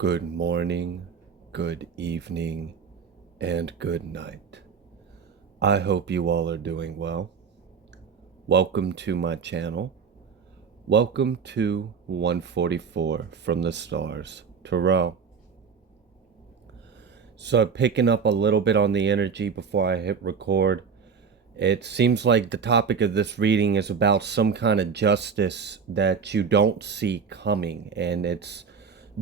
Good morning, good evening, and good night. I hope you all are doing well. Welcome to my channel. Welcome to 144 from the stars, Tarot. So picking up a little bit on the energy before I hit record. It seems like the topic of this reading is about some kind of justice that you don't see coming, and it's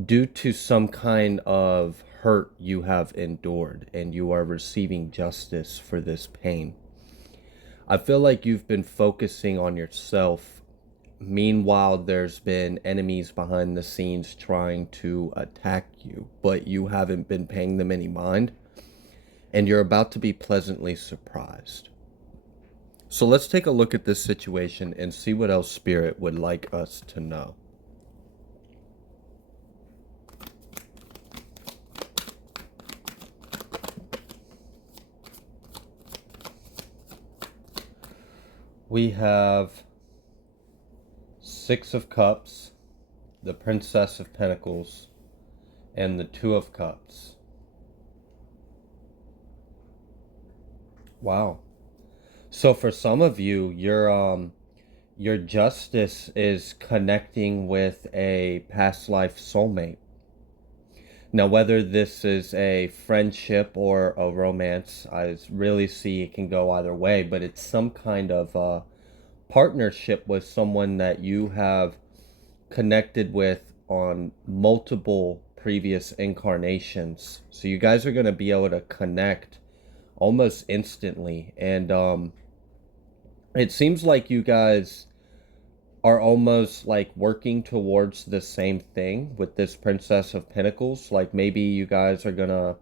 due to some kind of hurt you have endured, and you are receiving justice for this pain. I feel like you've been focusing on yourself. Meanwhile, there's been enemies behind the scenes trying to attack you, but you haven't been paying them any mind, and you're about to be pleasantly surprised. So let's take a look at this situation and see what else Spirit would like us to know. We have Six of Cups, the Princess of Pentacles, and the Two of Cups. Wow. So for some of you, your justice is connecting with a past life soulmate. Now, whether this is a friendship or a romance, I really see it can go either way, but it's some kind of partnership with someone that you have connected with on multiple previous incarnations. So you guys are going to be able to connect almost instantly. And it seems like you guys are almost like working towards the same thing with this Princess of Pentacles. Like maybe you guys are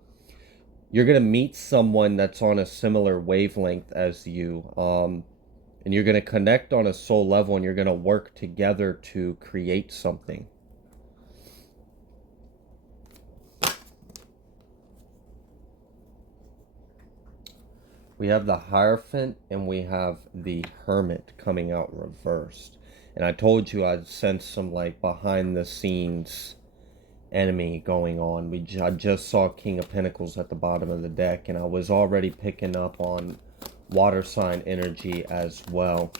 you're gonna meet someone that's on a similar wavelength as you, and you're gonna connect on a soul level, and you're gonna work together to create something. We have the Hierophant and we have the Hermit coming out reversed. And I told you I'd sense some like behind the scenes enemy going on. I just saw King of Pentacles at the bottom of the deck, and I was already picking up on water sign energy as well.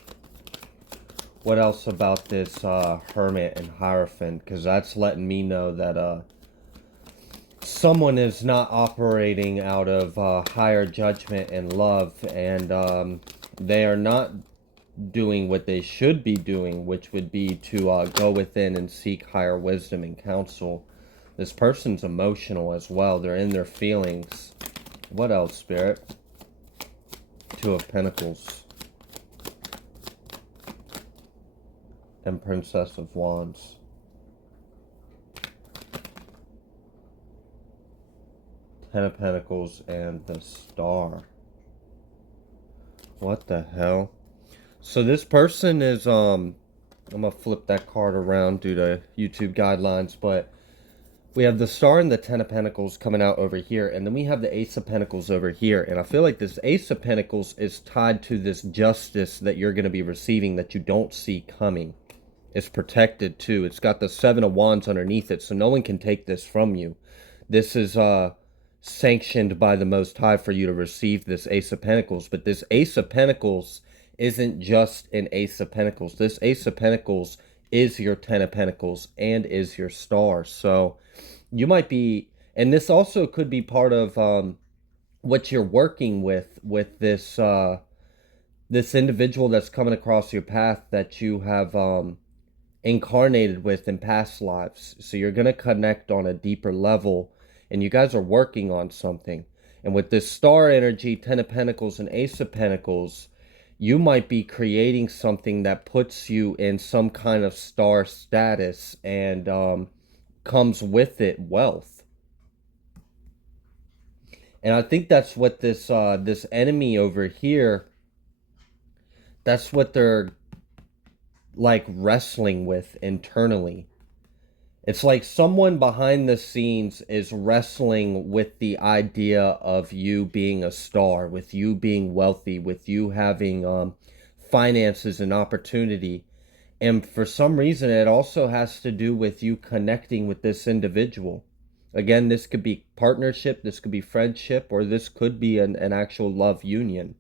What else about this Hermit and Hierophant? Because that's letting me know that someone is not operating out of higher judgment and love, and they are not doing what they should be doing, which would be to go within and seek higher wisdom and counsel. This person's emotional as well. They're in their feelings. What else, Spirit? Two of Pentacles. And Princess of Wands. Ten of Pentacles and the Star. What the hell? So this person is, I'm gonna flip that card around due to YouTube guidelines, but we have the Star and the Ten of Pentacles coming out over here, and then we have the Ace of Pentacles over here, and I feel like this Ace of Pentacles is tied to this justice that you're gonna be receiving that you don't see coming. It's protected too. It's got the Seven of Wands underneath it, so no one can take this from you. This is sanctioned by the Most High for you to receive this Ace of Pentacles. But this Ace of Pentacles isn't just an Ace of Pentacles. This Ace of Pentacles is your Ten of Pentacles and is your Star. So you might be, and this also could be part of what you're working with this this individual that's coming across your path that you have incarnated with in past lives. So you're going to connect on a deeper level, and you guys are working on something. And with this Star energy, Ten of Pentacles and Ace of Pentacles, you might be creating something that puts you in some kind of star status, and comes with it wealth. And I think that's what this this enemy over here, that's what they're like wrestling with internally. It's like someone behind the scenes is wrestling with the idea of you being a star, with you being wealthy, with you having finances and opportunity. And for some reason, it also has to do with you connecting with this individual. Again, this could be partnership, this could be friendship, or this could be an actual love union.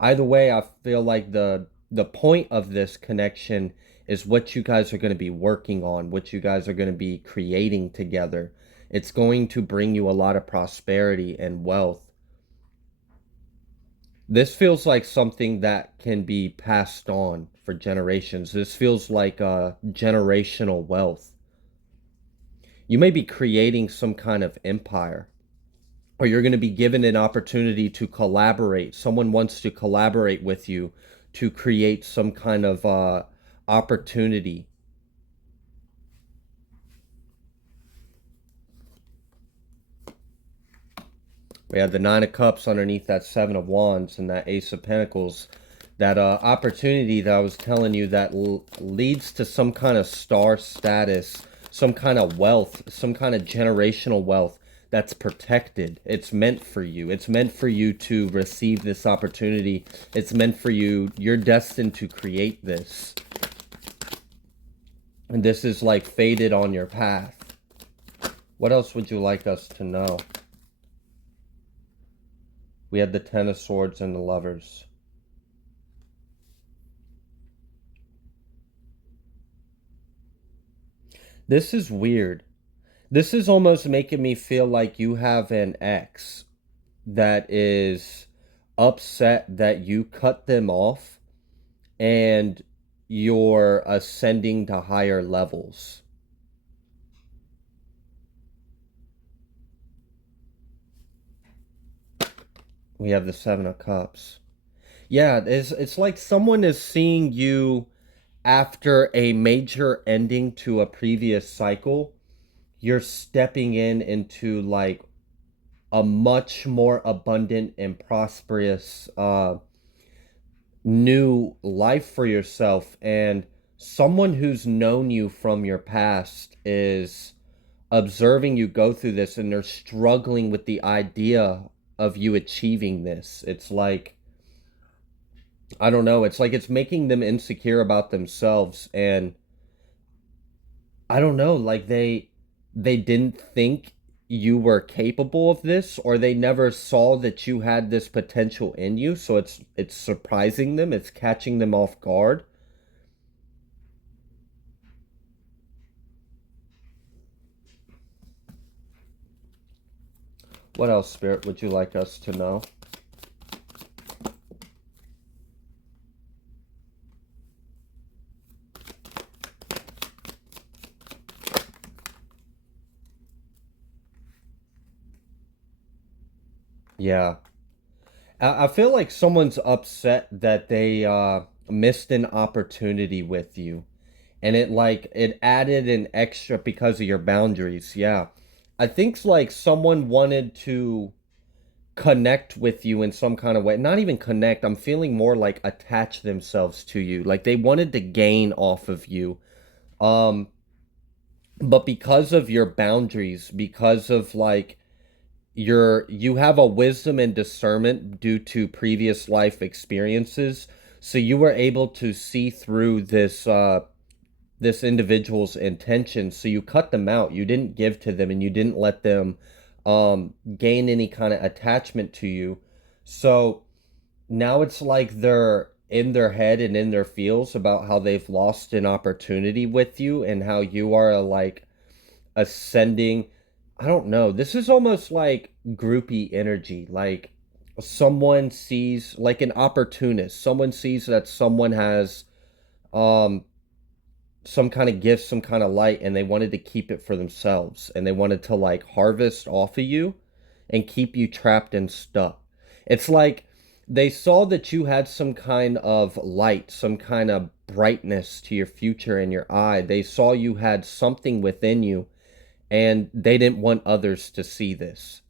Either way, I feel like the point of this connection is what you guys are going to be working on, what you guys are going to be creating together. It's going to bring you a lot of prosperity and wealth. This feels like something that can be passed on for generations. This feels like generational wealth. You may be creating some kind of empire, or you're going to be given an opportunity to collaborate. Someone wants to collaborate with you to create some kind of opportunity. We have the Nine of Cups underneath that Seven of Wands and that Ace of Pentacles. That opportunity that I was telling you that leads to some kind of star status, some kind of wealth, some kind of generational wealth that's protected. It's meant for you. It's meant for you to receive this opportunity. It's meant for you. You're destined to create this. And this is like fated on your path. What else would you like us to know? We had the Ten of Swords and the Lovers. This is weird. This is almost making me feel like you have an ex that is upset that you cut them off and you're ascending to higher levels. We have the Seven of Cups. Yeah, it's like someone is seeing you after a major ending to a previous cycle. You're stepping into like a much more abundant and prosperous new life for yourself, and someone who's known you from your past is observing you go through this, and they're struggling with the idea of you achieving this. It's like, I don't know, it's like it's making them insecure about themselves, and I don't know, like they didn't think you were capable of this, or they never saw that you had this potential in you, so it's surprising them, it's catching them off guard. What else, Spirit, would you like us to know? Yeah. I feel like someone's upset that they missed an opportunity with you. And it added an extra because of your boundaries. Yeah. I think like someone wanted to connect with you in some kind of way. Not even connect. I'm feeling more like attach themselves to you. Like they wanted to gain off of you. Um, but because of your boundaries, because of like you have a wisdom and discernment due to previous life experiences, so you were able to see through this individual's intentions, so you cut them out, you didn't give to them, and you didn't let them gain any kind of attachment to you. So now it's like they're in their head and in their feels about how they've lost an opportunity with you, and how you are like ascending. I don't know. This is almost like groupie energy. Like someone sees, like an opportunist. Someone sees that someone has um some kind of gift, some kind of light, and they wanted to keep it for themselves, and they wanted to like harvest off of you and keep you trapped and stuck. It's like they saw that you had some kind of light, some kind of brightness to your future in your eye. They saw you had something within you, and they didn't want others to see this.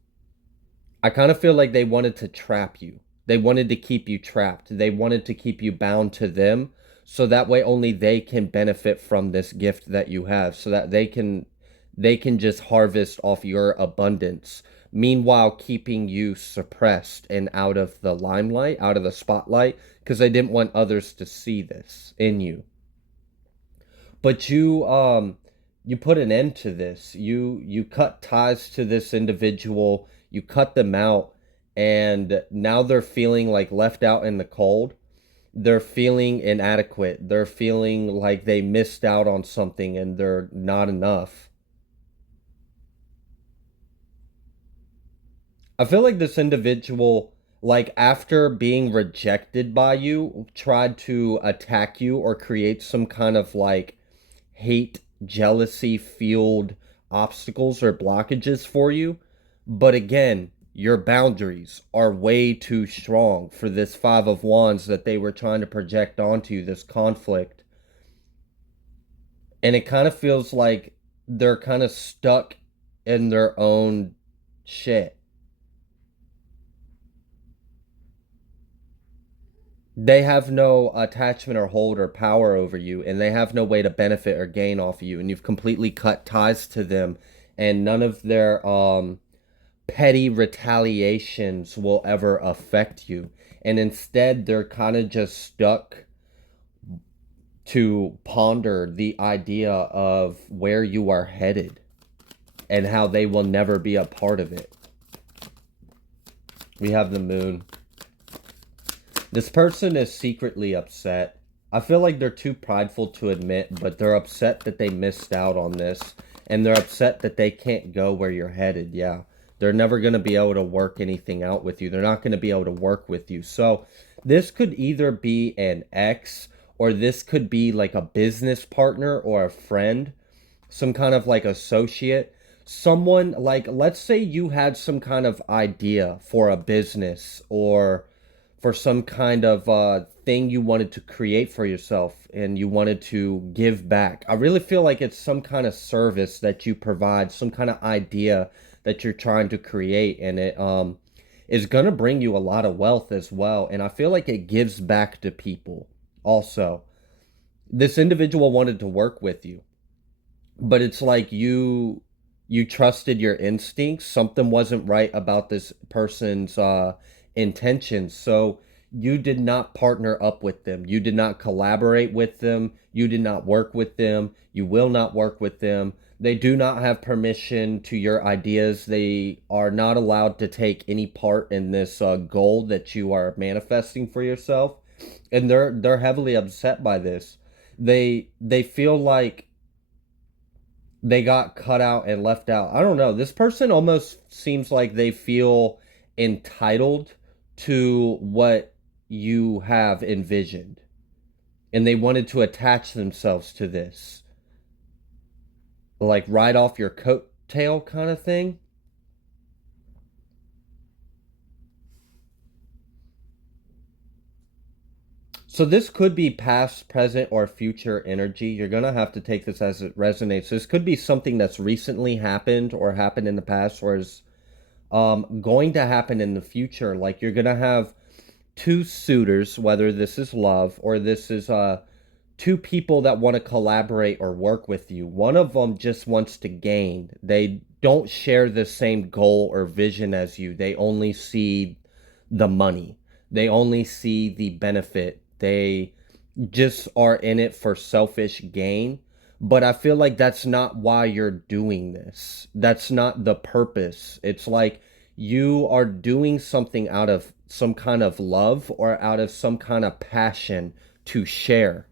I kind of feel like they wanted to trap you. They wanted to keep you trapped. They wanted to keep you bound to them, so that way only they can benefit from this gift that you have, so that they can just harvest off your abundance. Meanwhile, keeping you suppressed and out of the limelight, out of the spotlight, because they didn't want others to see this in you. But you put an end to this. You cut ties to this individual, you cut them out, and now they're feeling like left out in the cold. They're feeling inadequate. They're feeling like they missed out on something and they're not enough. I feel like this individual, like after being rejected by you, tried to attack you or create some kind of like hate, jealousy fueled obstacles or blockages for you. But again, your boundaries are way too strong for this Five of Wands that they were trying to project onto you, this conflict. And it kind of feels like they're kind of stuck in their own shit. They have no attachment or hold or power over you, and they have no way to benefit or gain off of you, and you've completely cut ties to them, and none of their petty retaliations will ever affect you. And instead, they're kind of just stuck to ponder the idea of where you are headed and how they will never be a part of it. We have the moon. This person is secretly upset. I feel like they're too prideful to admit, but they're upset that they missed out on this. And they're upset that they can't go where you're headed. Yeah. They're never going to be able to work anything out with you. They're not going to be able to work with you. So this could either be an ex, or this could be like a business partner or a friend, some kind of like associate. Someone like, let's say you had some kind of idea for a business or for some kind of thing you wanted to create for yourself and you wanted to give back. I really feel like it's some kind of service that you provide, some kind of idea that you're trying to create, and it is going to bring you a lot of wealth as well. And I feel like it gives back to people also. This individual wanted to work with you, but it's like you trusted your instincts. Something wasn't right about this person's intentions, so you did not partner up with them, you did not collaborate with them, you did not work with them, you will not work with them. They do not have permission to your ideas. They are not allowed to take any part in this goal that you are manifesting for yourself, and they're heavily upset by this. They feel like they got cut out and left out. I don't know. This person almost seems like they feel entitled to what you have envisioned. And they wanted to attach themselves to this. Like right off your coattail kind of thing. So this could be past, present, or future energy. You're going to have to take this as it resonates. This could be something that's recently happened or happened in the past or is going to happen in the future. Like you're going to have two suitors, whether this is love or this is two people that want to collaborate or work with you. One of them just wants to gain. They don't share the same goal or vision as you. They only see the money. They only see the benefit. They just are in it for selfish gain. But I feel like that's not why you're doing this. That's not the purpose. It's like you are doing something out of some kind of love or out of some kind of passion to share,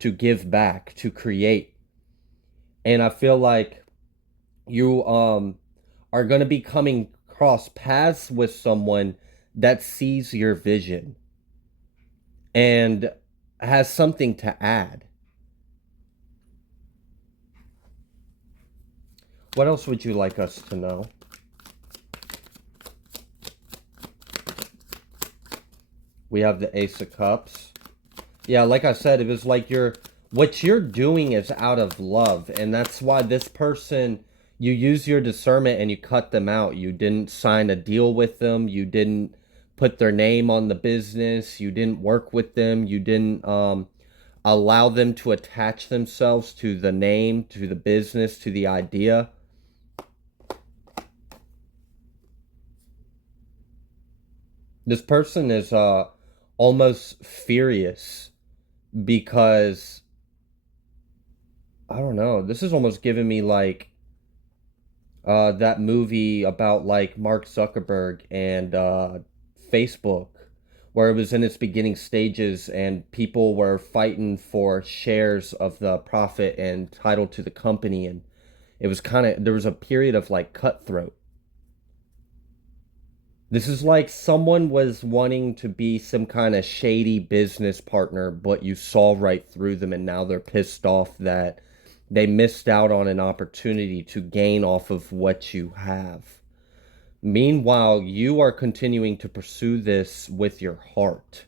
to give back, to create. And I feel like you are going to be coming cross paths with someone that sees your vision and has something to add. What else would you like us to know? We have the Ace of Cups. Yeah, like I said, it was like what you're doing is out of love, and that's why this person, you use your discernment and you cut them out. You didn't sign a deal with them. You didn't put their name on the business. You didn't work with them. You didn't allow them to attach themselves to the name, to the business, to the idea. This person is almost furious because I don't know. This is almost giving me like that movie about like Mark Zuckerberg and Facebook, where it was in its beginning stages and people were fighting for shares of the profit and title to the company, and it was kind of there was a period of like cutthroat. This is like someone was wanting to be some kind of shady business partner, but you saw right through them, and now they're pissed off that they missed out on an opportunity to gain off of what you have. Meanwhile, you are continuing to pursue this with your heart.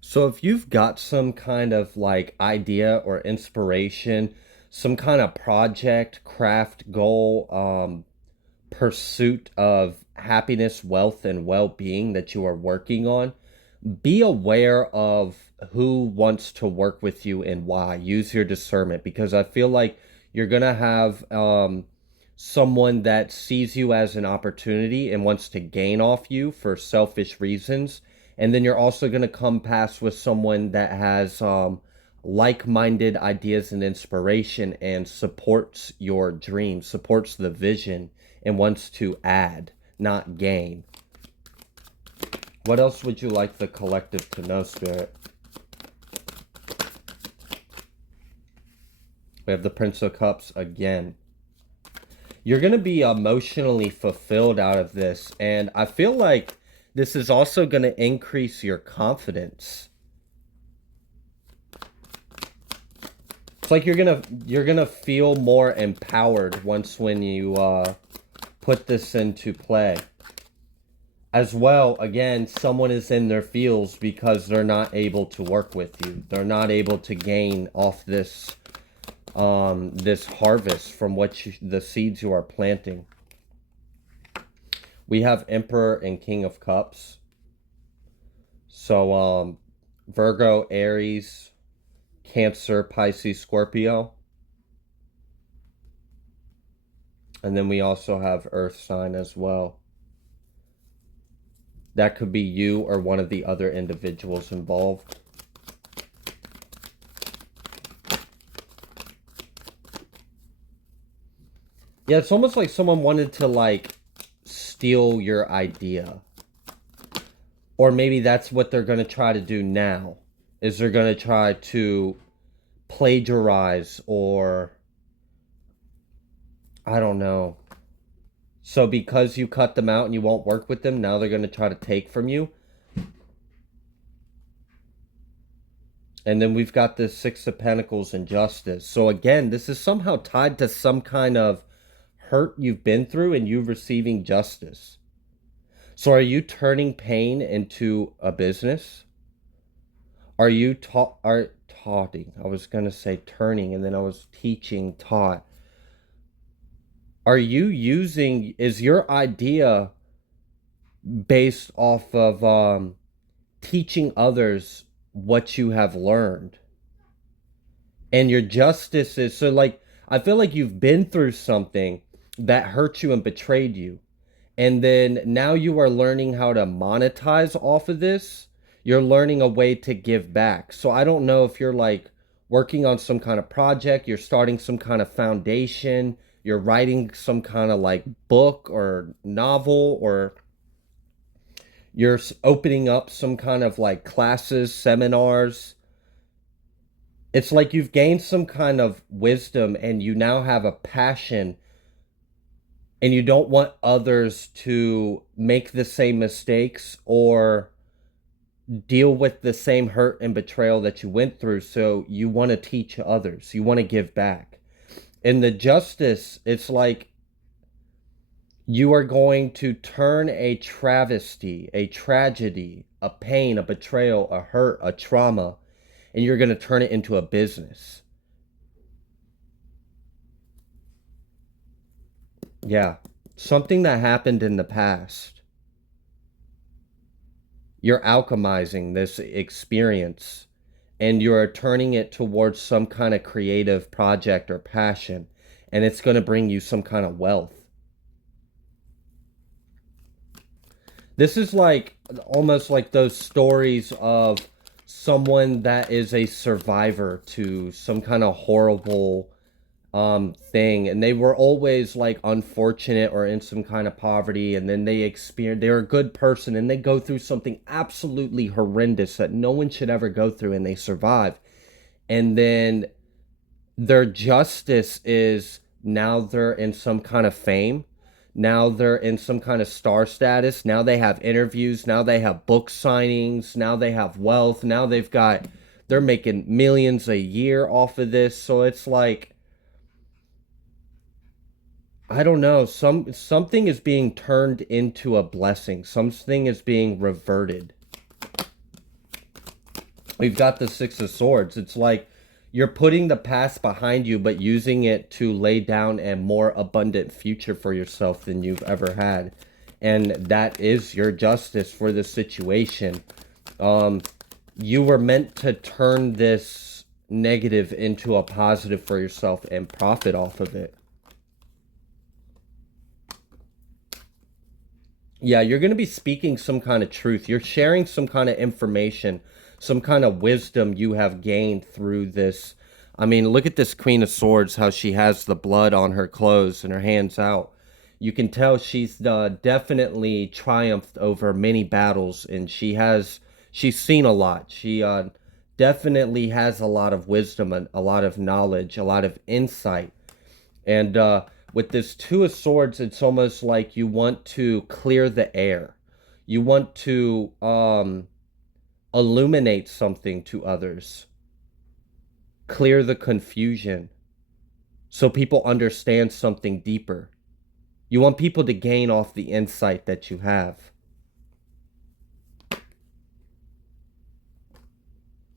So if you've got some kind of like idea or inspiration, some kind of project, craft, goal, pursuit of happiness, wealth, and well being that you are working on, be aware of who wants to work with you and why. Use your discernment because I feel like you're going to have someone that sees you as an opportunity and wants to gain off you for selfish reasons. And then you're also going to come past with someone that has like-minded ideas and inspiration and supports your dream, supports the vision, and wants to add, not gain. What else would you like the collective to know, Spirit? We have the Prince of Cups again. You're going to be emotionally fulfilled out of this, and I feel like this is also going to increase your confidence. It's like you're gonna feel more empowered once when you put this into play. As well, again, someone is in their feels because they're not able to work with you. They're not able to gain off this harvest from the seeds you are planting. We have Emperor and King of Cups. So Virgo, Aries, Cancer, Pisces, Scorpio. And then we also have Earth sign as well. That could be you or one of the other individuals involved. Yeah, it's almost like someone wanted to like steal your idea. Or maybe that's what they're going to try to do now. Is they're going to try to plagiarize or I don't know. So because you cut them out and you won't work with them, now they're going to try to take from you. And then we've got this Six of Pentacles and Justice. So again, this is somehow tied to some kind of hurt you've been through and you receiving justice. So are you turning pain into a business? Are you taughting? I was going to say turning and then I was teaching, taught. Are you using, is your idea based off of teaching others what you have learned? And your justice is, so like, I feel like you've been through something that hurt you and betrayed you. And then now you are learning how to monetize off of this. You're learning a way to give back. So I don't know if you're like working on some kind of project, you're starting some kind of foundation, you're writing some kind of like book or novel, or you're opening up some kind of like classes, seminars. It's like you've gained some kind of wisdom and you now have a passion and you don't want others to make the same mistakes or deal with the same hurt and betrayal that you went through. So you want to teach others, you want to give back. In the justice, it's like you are going to turn a travesty, a tragedy, a pain, a betrayal, a hurt, a trauma, and you're going to turn it into a business. Yeah, something that happened in the past. You're alchemizing this experience and you're turning it towards some kind of creative project or passion, and it's going to bring you some kind of wealth. This is like almost like those stories of someone that is a survivor to some kind of horrible thing, and they were always like unfortunate or in some kind of poverty, and then they're a good person and they go through something absolutely horrendous that no one should ever go through, and they survive. And then their justice is now they're in some kind of fame. Now they're in some kind of star status. Now they have interviews. Now they have book signings. Now they have wealth. Now they're making millions a year off of this. So it's like, I don't know, something is being turned into a blessing. Something is being reverted. We've got the Six of Swords. It's like you're putting the past behind you, but using it to lay down a more abundant future for yourself than you've ever had. And that is your justice for the situation. Um, you were meant to turn this negative into a positive for yourself and profit off of it. Yeah, you're going to be speaking some kind of truth. You're sharing some kind of information, some kind of wisdom you have gained through this. I mean, look at this Queen of Swords, how she has the blood on her clothes and her hands out. You can tell she's definitely triumphed over many battles, and she's seen a lot. She definitely has a lot of wisdom and a lot of knowledge, a lot of insight. And with this Two of Swords, it's almost like you want to clear the air. You want to illuminate something to others, clear the confusion so people understand something deeper. You want people to gain off the insight that you have.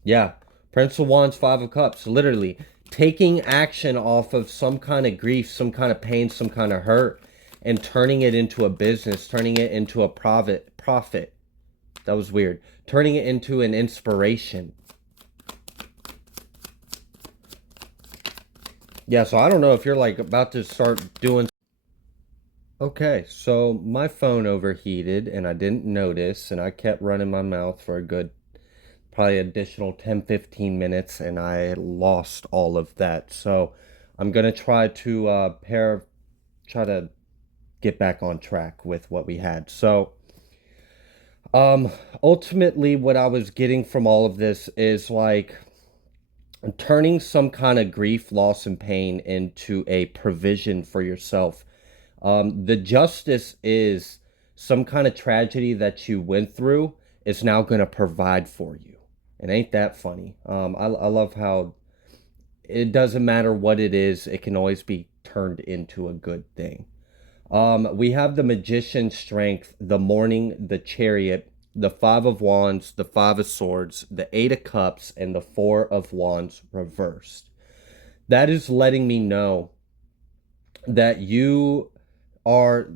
Yeah. Prince of Wands, Five of Cups, literally taking action off of some kind of grief, some kind of pain, some kind of hurt, and turning it into a business, turning it into a profit. That was weird. Turning it into an inspiration. Yeah, so I don't know if you're like about to start doing. Okay, so my phone overheated and I didn't notice, and I kept running my mouth for a good probably additional 10-15 minutes, and I lost all of that. So I'm gonna try to try to get back on track with what we had. So um ultimately what I was getting from all of this is like turning some kind of grief, loss, and pain into a provision for yourself. The justice is some kind of tragedy that you went through is now going to provide for you. And ain't that funny? I love how it doesn't matter what it is, it can always be turned into a good thing. We have the Magician's Strength, the Morning, the Chariot, the Five of Wands, the Five of Swords, the Eight of Cups, and the Four of Wands reversed. That is letting me know that are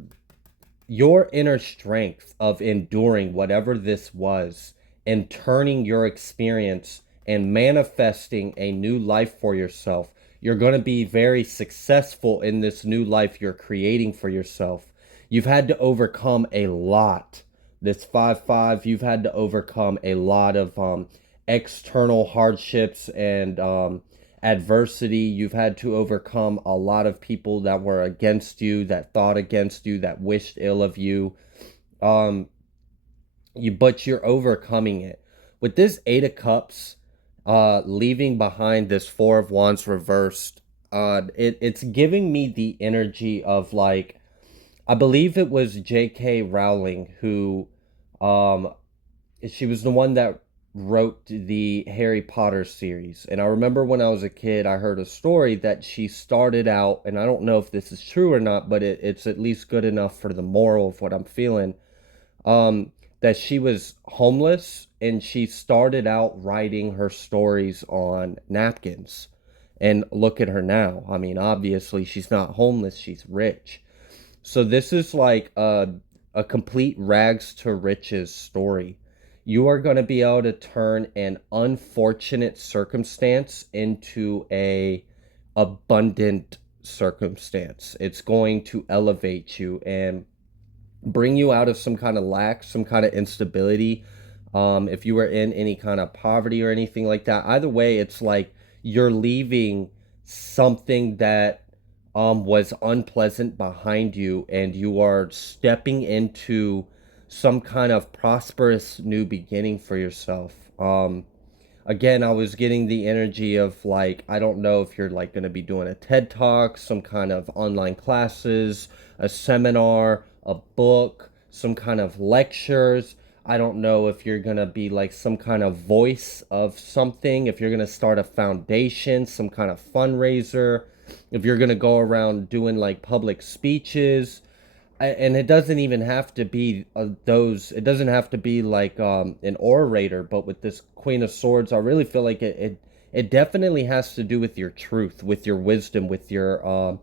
your inner strength of enduring whatever this was and turning your experience and manifesting a new life for yourself. You're going to be very successful in this new life you're creating for yourself. You've had to overcome a lot. This 5-5, you've had to overcome a lot of external hardships and adversity. You've had to overcome a lot of people that were against you, that thought against you, that wished ill of you. Um, but you're overcoming it. With this Eight of Cups, leaving behind this Four of Wands reversed, it's giving me the energy of like, I believe it was J.K. Rowling who, um, she was the one that wrote the Harry Potter series. And I remember when I was a kid, I heard a story that she started out, and I don't know if this is true or not, but it's at least good enough for the moral of what I'm feeling. That she was homeless and she started out writing her stories on napkins. And look at her now. I mean, obviously, she's not homeless, she's rich. So this is like a complete rags to riches story. You are going to be able to turn an unfortunate circumstance into a abundant circumstance. It's going to elevate you, and bring you out of some kind of lack, some kind of instability. If you were in any kind of poverty or anything like that, either way, it's like you're leaving something that was unpleasant behind you, and you are stepping into some kind of prosperous new beginning for yourself. Again, I was getting the energy of like, I don't know if you're like going to be doing a TED Talk, some kind of online classes, a seminar, a book, some kind of lectures. I don't know if you're going to be like some kind of voice of something, if you're going to start a foundation, some kind of fundraiser, if you're going to go around doing like public speeches. And it doesn't even have to be it doesn't have to be like an orator, but with this Queen of Swords, I really feel like it definitely has to do with your truth, with your wisdom, with your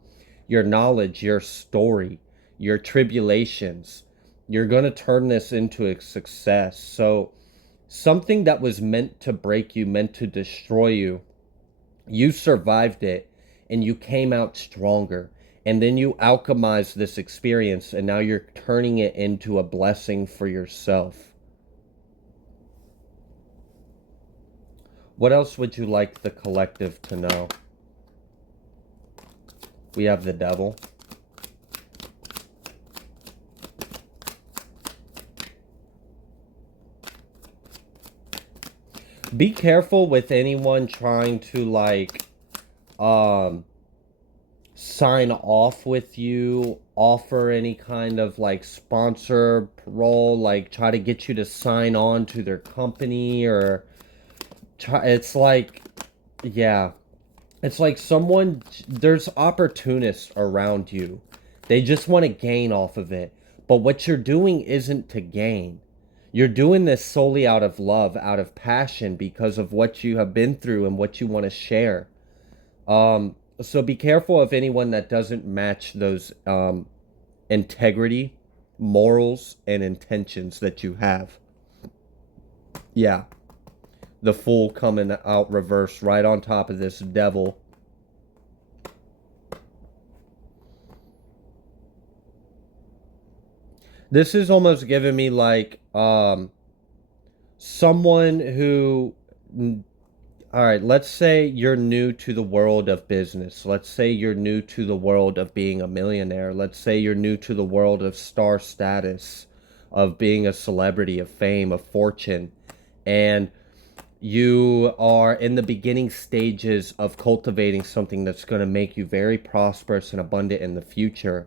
knowledge, your story, your tribulations. You're going to turn this into a success. So something that was meant to break you, meant to destroy you, you survived it, and you came out stronger, and then you alchemized this experience, and now you're turning it into a blessing for yourself. What else would you like the collective to know? We have the devil. Be careful with anyone trying to like um sign off with you, offer any kind of like sponsor role, like try to get you to sign on to their company, or try, it's like, yeah, it's like someone, there's opportunists around you. They just want to gain off of it. But what you're doing isn't to gain. You're doing this solely out of love, out of passion, because of what you have been through and what you want to share. So be careful of anyone that doesn't match those integrity, morals, and intentions that you have. Yeah, the Fool coming out reverse right on top of this devil. This is almost giving me like someone who, all right, let's say you're new to the world of business. Let's say you're new to the world of being a millionaire. Let's say you're new to the world of star status, of being a celebrity, of fame, of fortune. And you are in the beginning stages of cultivating something that's going to make you very prosperous and abundant in the future.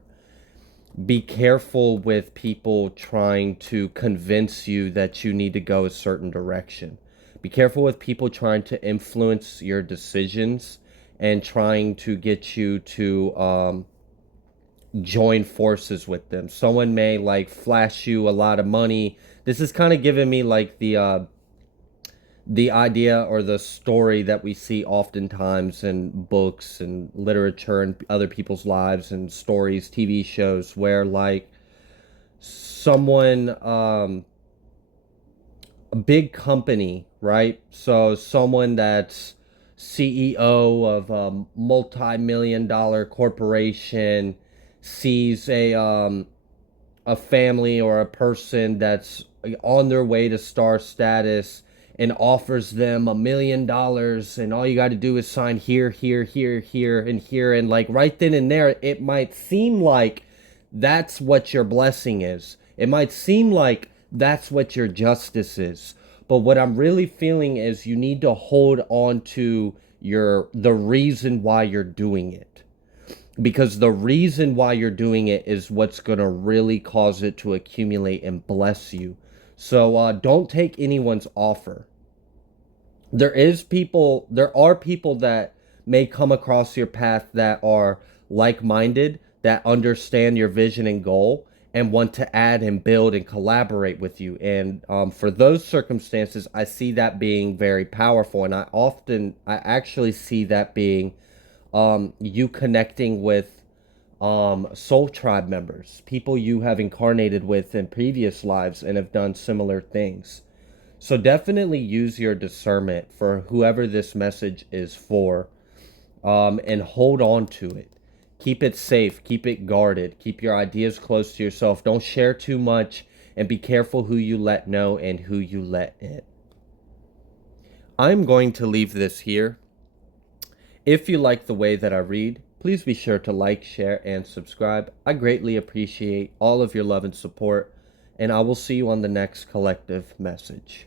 Be careful with people trying to convince you that you need to go a certain direction. Be careful with people trying to influence your decisions and trying to get you to join forces with them. Someone may like flash you a lot of money. This is kind of giving me like the idea or the story that we see oftentimes in books and literature and other people's lives and stories, TV shows, where like someone, a big company, right? So someone that's CEO of a multi-million dollar corporation sees a family or a person that's on their way to star status and offers them $1 million, and all you got to do is sign here, here, here, here, and here, and like right then and there, it might seem like that's what your blessing is. It might seem like that's what your justice is. But what I'm really feeling is you need to hold on to the reason why you're doing it, because the reason why you're doing it is what's going to really cause it to accumulate and bless you. So don't take anyone's offer. There are people that may come across your path that are like-minded, that understand your vision and goal, and want to add and build and collaborate with you. And for those circumstances, I see that being very powerful. And I actually see that being you connecting with soul tribe members, people you have incarnated with in previous lives and have done similar things. So definitely use your discernment for whoever this message is for, and hold on to it. Keep it safe, keep it guarded, keep your ideas close to yourself. Don't share too much, and be careful who you let know and who you let in. I'm going to leave this here. If you like the way that I read, please be sure to like, share, and subscribe. I greatly appreciate all of your love and support, and I will see you on the next collective message.